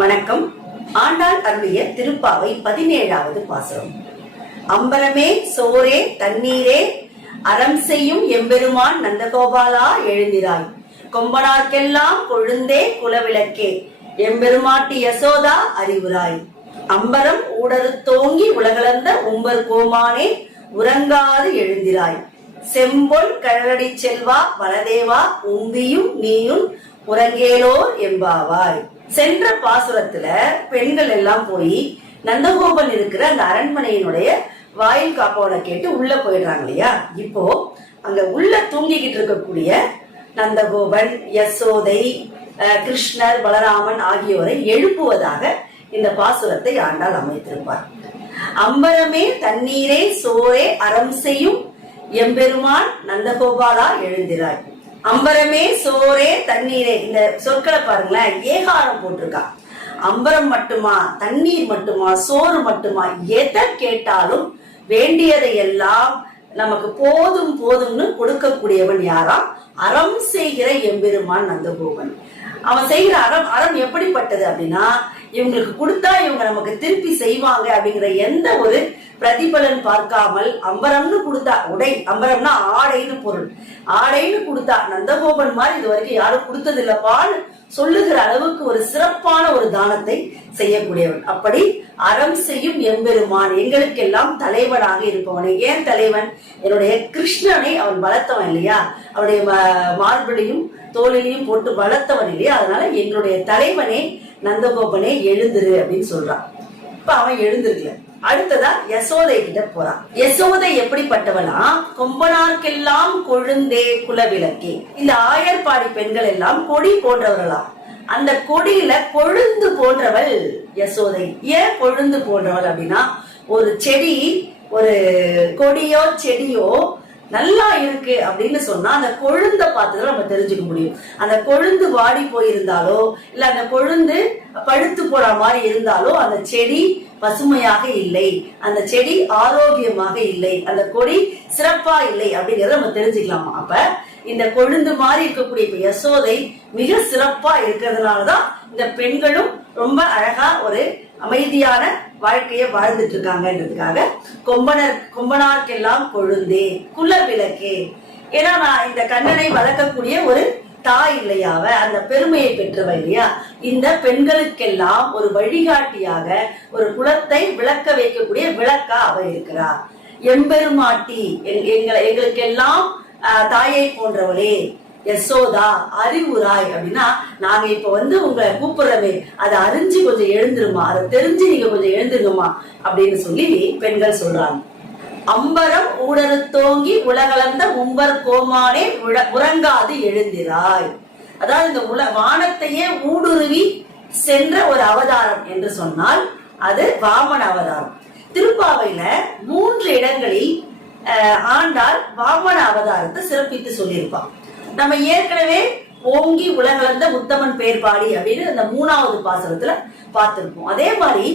வணக்கம். ஆண்டாள் அருளிய திருப்பாவை 17வது பாசுரம். அம்பரமே சோரே தண்ணீரே அறம் செய்யும் எம்பெருமான் நந்தகோபாலா எழுந்திராய், கொம்பனார்க்கெல்லாம் கொழுந்தே குலவிளக்கே எம்பெருமாட்டி யசோதா அறிவுராய். அம்பரம் ஊடறுத்தோங்கி உலகளந்த உம்பர் கோமானே உறங்காது எழுந்திராய், செம்பொன் கழலடி செல்வா வலதேவா உம்பியும் நீயும் உறங்கேலோர் எம்பாவாய். சென்ற பாசுரத்துல பெண்கள் எல்லாம் போய் நந்தகோபன் இருக்கிற அந்த அரண்மனையினுடைய வாயில் காப்பவனை கேட்டு உள்ள போயிடுறாங்க இல்லையா. இப்போ அங்க உள்ள தூங்கிக்கிட்டு இருக்கக்கூடிய நந்தகோபன், யசோதை, கிருஷ்ணர், பலராமன் ஆகியோரை எழுப்புவதாக இந்த பாசுரத்தை ஆண்டாள் அமைத்திருப்பார். அம்பரமே தண்ணீரே சோரே அறம் செய்யும் எம்பெருமான் நந்தகோபாலா எழுந்திராய். அம்பரமே சோரே தண்ணீரே, இந்த சொற்களை பாருங்களேன், ஏகாரம் போட்டிருக்கா. அம்பரம் மட்டுமா, தண்ணீர் மட்டுமா, சோறு மட்டுமா, எதை கேட்டாலும் வேண்டியதை எல்லாம் நமக்கு போதும் போதும்னு கொடுக்கக்கூடியவன் யாரா? அறம் செய்கிற எம்பெருமான் நந்தகோபன். அவன் செய்கிற அறம் எப்படிப்பட்டது அப்படின்னா, இவங்களுக்கு கொடுத்தா இவங்க நமக்கு திருப்பி செய்வாங்க அப்படிங்கிற எந்த ஒரு பிரதிபலன் பார்க்காமல் அம்பரம்னு கொடுத்தா, உடை அம்பரம்னா ஆடைன்னு பொருள், ஆடைன்னு கொடுத்தா நந்தகோபன் மாதிரி இது வரைக்கும் யாரும் கொடுத்தது இல்லப்பான்னு சொல்லுகிற அளவுக்கு ஒரு சிறப்பான ஒரு தானத்தை செய்யக்கூடியவன். அப்படி அறம் செய்யும் எம்பெருமான், எங்களுக்கெல்லாம் தலைவனாக இருப்பவனே. ஏன் தலைவன்? என்னுடைய கிருஷ்ணனை அவன் வளர்த்தவன் இல்லையா, அவனுடைய மார்பிலையும் தோளிலையும் போட்டு வளர்த்தவன் இல்லையா, அதனால எங்களுடைய தலைவனே நந்தகோபனே எழுந்திரு அப்படின்னு சொல்றான். இப்ப அவன் எழுந்திருக்கல. அடுத்ததா யசோதை கிட்ட போறான். யசோதை எப்படிப்பட்டவனா? கொம்பனார்க்கெல்லாம் கொழுந்தே குலவிளக்கே. இந்த ஆயர்பாடி பெண்கள் எல்லாம் கொடி போன்றவர்களாம். அந்த கொடியில கொழுந்து போன்றவள் யசோதை. ஏன் கொழுந்து போன்றவள் அப்படின்னா, ஒரு செடி, ஒரு கொடியோ செடியோ நல்லா இருக்கு அப்படின்னு சொன்னா அந்த கொழுந்த பார்த்துதான் நம்ம தெரிஞ்சுக்க முடியும். அந்த கொழுந்து வாடி போயிருந்தாலோ இல்ல அந்த கொழுந்து பழுத்து போற மாதிரி இருந்தாலோ அந்த செடி பசுமையாக இல்லை, அந்த செடி ஆரோக்கியமாக இல்லை, அந்த கொடி சிறப்பா இல்லை அப்படிங்கறத நம்ம தெரிஞ்சுக்கலாமா. அப்ப இந்த கொழுந்து மாதிரி இருக்கக்கூடிய யசோதை மிக சிறப்பா இருக்கிறதுனாலதான் இந்த பெண்களும் ரொம்ப அழகா ஒரு அமைதியான வாழ்க்கையை வாழ்ந்துட்டு இருக்காங்கன்றதுக்காக கொம்பனார்க்கெல்லாம் கொழுந்தே குலவிளக்கே. ஏன்னா நான் இந்த கண்ணனை வளர்க்கக்கூடிய ஒரு தாய் இல்லையாவ, அந்த பெருமையை பெற்றவ இல்லையா. இந்த பெண்களுக்கெல்லாம் ஒரு வழிகாட்டியாக, ஒரு குலத்தை விளக்க வைக்கக்கூடிய விளக்கா அவ இருக்கிறார். எம்பெருமாட்டி, எங்களுக்கெல்லாம் தாயை போன்றவளே யசோதா அறிவுராய். அப்படின்னா நாங்க இப்ப உங்களை கூப்பிடுறவே அதை அறிஞ்சு கொஞ்சம் எழுந்துருமா, அதை தெரிஞ்சு நீங்க கொஞ்சம் எழுந்துருங்கம்மா அப்படின்னு சொல்லி பெண்கள் சொல்றாங்க. அம்பரம் ஊடறுத்தோங்கி உலகளந்த உம்பர் கோமானே உறங்காது எழுந்திராய். அதாவது இந்த வானத்தையே ஊடுருவி சென்ற ஒரு அவதாரம் என்று சொன்னால் அது வாமன அவதாரம். திருப்பாவையில 3 இடங்களில் ஆண்டாள் வாமன அவதாரத்தை சிறப்பித்து சொல்லியிருப்பான். நம்ம ஏற்கனவே ஓங்கி உலகளந்த உத்தமன் பேர் பாடி அப்படின்னு அந்த 3வது பாசுரத்துல பார்த்திருப்போம். அதே மாதிரி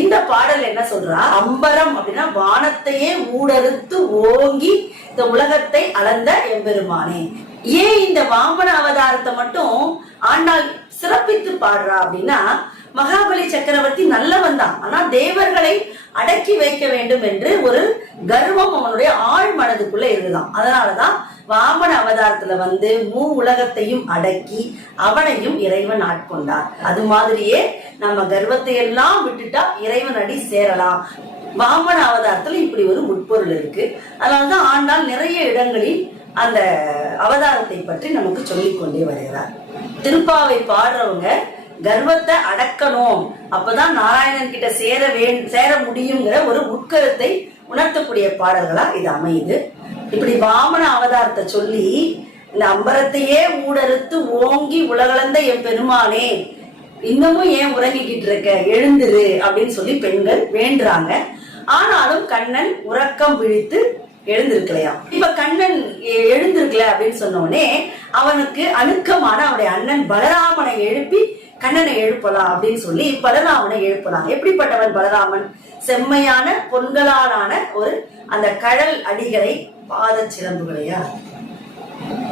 இந்த பாடல் என்ன சொல்றா? அம்பரம் அப்படின்னா வானத்தையே ஊடறுத்து ஓங்கி இந்த உலகத்தை அளந்த எம்பெருமானே. ஏன் இந்த வாமன அவதாரத்தை மட்டும் ஆண்டாள் சிறப்பித்து பாடுறா அப்படின்னா, மகாபலி சக்கரவர்த்தி நல்லவன் தான், ஆனா தேவர்களை அடக்கி வைக்க வேண்டும் என்று ஒரு கர்வம் அவனுடைய ஆழ் மனதுக்குள்ள இருந்துதான். அதனாலதான் வாமன அவதாரத்துல உலகத்தையும் அடக்கி அவனையும் இறைவன் ஆட்கொண்டார். அது மாதிரியே நம்ம கர்வத்தை எல்லாம் விட்டுட்டா இறைவன் அடி சேரலாம். வாமன அவதாரத்துல இப்படி ஒரு முற்பொருள் இருக்கு. அதனாலதான் ஆண்டாள் நிறைய இடங்களில் அந்த அவதாரத்தை பற்றி நமக்கு சொல்லிக் கொண்டே வருகிறார். திருப்பாவை பாடுறவங்க கர்வத்தை அடக்கணும், அப்பதான் நாராயணன் கிட்ட சேர முடியுங்கிற ஒரு உட்கருத்தை உணர்த்தக்கூடிய பாடல்களா இது அமையுது. இப்படி வாமன அவதாரத்தை சொல்லி இந்த அம்பரத்தையே ஊடறுத்து ஓங்கி உலகளந்த என் பெருமானே இன்னமும் ஏன் உறங்கிக்கிட்டு இருக்க, எழுந்துரு அப்படின்னு சொல்லி பெண்கள் வேண்டுறாங்க. ஆனாலும் கண்ணன் உறக்கம் விழித்து எழுந்திருக்கலையாம். இப்ப கண்ணன் எழுந்திருக்கல அப்படின்னு சொன்ன உடனே அவனுக்கு அணுக்கமான அவனுடைய அண்ணன் பலராமனை எழுப்பி கண்ணனை எழுப்பலாம் அப்படின்னு சொல்லி பலராமனை எழுப்பலாம். எப்படிப்பட்டவன் பலராமன்? செம்மையான பொன்களாலான ஒரு அந்த கடல் அடிகளை பாத சிலம்புகளையா.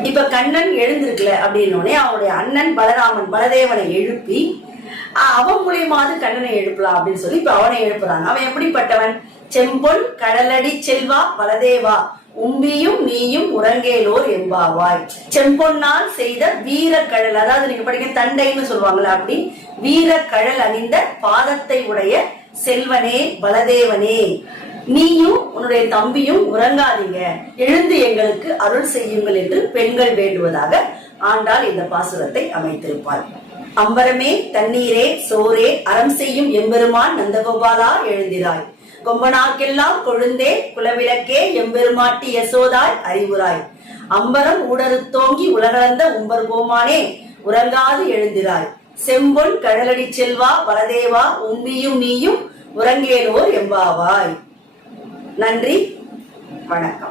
இப்ப கண்ணன் எழுந்திருக்கல அப்படின்னோடனே அவனுடைய அண்ணன் பலராமன் பலதேவனை எழுப்பி அவன் மூலியமாவது கண்ணனை எழுப்பலாம் அப்படின்னு சொல்லி இப்ப அவனை எழுப்புறாங்க. அவன் எப்படிப்பட்டவன்? செம்பொன் கடலடி செல்வா பலதேவா உம்பியும் நீயும் உறங்கேலோர் எம்பாவாய். செம்பொன்னால் செய்த வீரக்கழல், அதாவது நீங்க படிக்க தண்டைன்னு சொல்லுவாங்களா, அப்படி வீரக்கழல் அணிந்த பாதத்தை உடைய செல்வனே பலதேவனே, நீயும் உன்னுடைய தம்பியும் உறங்காதீங்க, எழுந்து எங்களுக்கு அருள் செய்யுங்கள் என்று பெண்கள் வேண்டுவதாக ஆண்டாள் இந்த பாசுரத்தை அமைத்திருப்பார். அம்பரமே தண்ணீரே சோரே அறம் செய்யும் எம்பெருமான் நந்தகோபாலா எழுந்திராய், கொம்பனாக்கெல்லாம் கொழுந்தே குலவிளக்கே எம்பெருமாட்டி யசோதாய் அறிவுராய், அம்பரம் ஊடறுத்தோங்கி உலகளந்த உம்பர் கோமானே உறங்காது எழுந்திராய், செம்பொன் கடலடி செல்வா வலதேவா உம்பியும் நீயும் உறங்கேலோர் எம்பாவாய். நன்றி, வணக்கம்.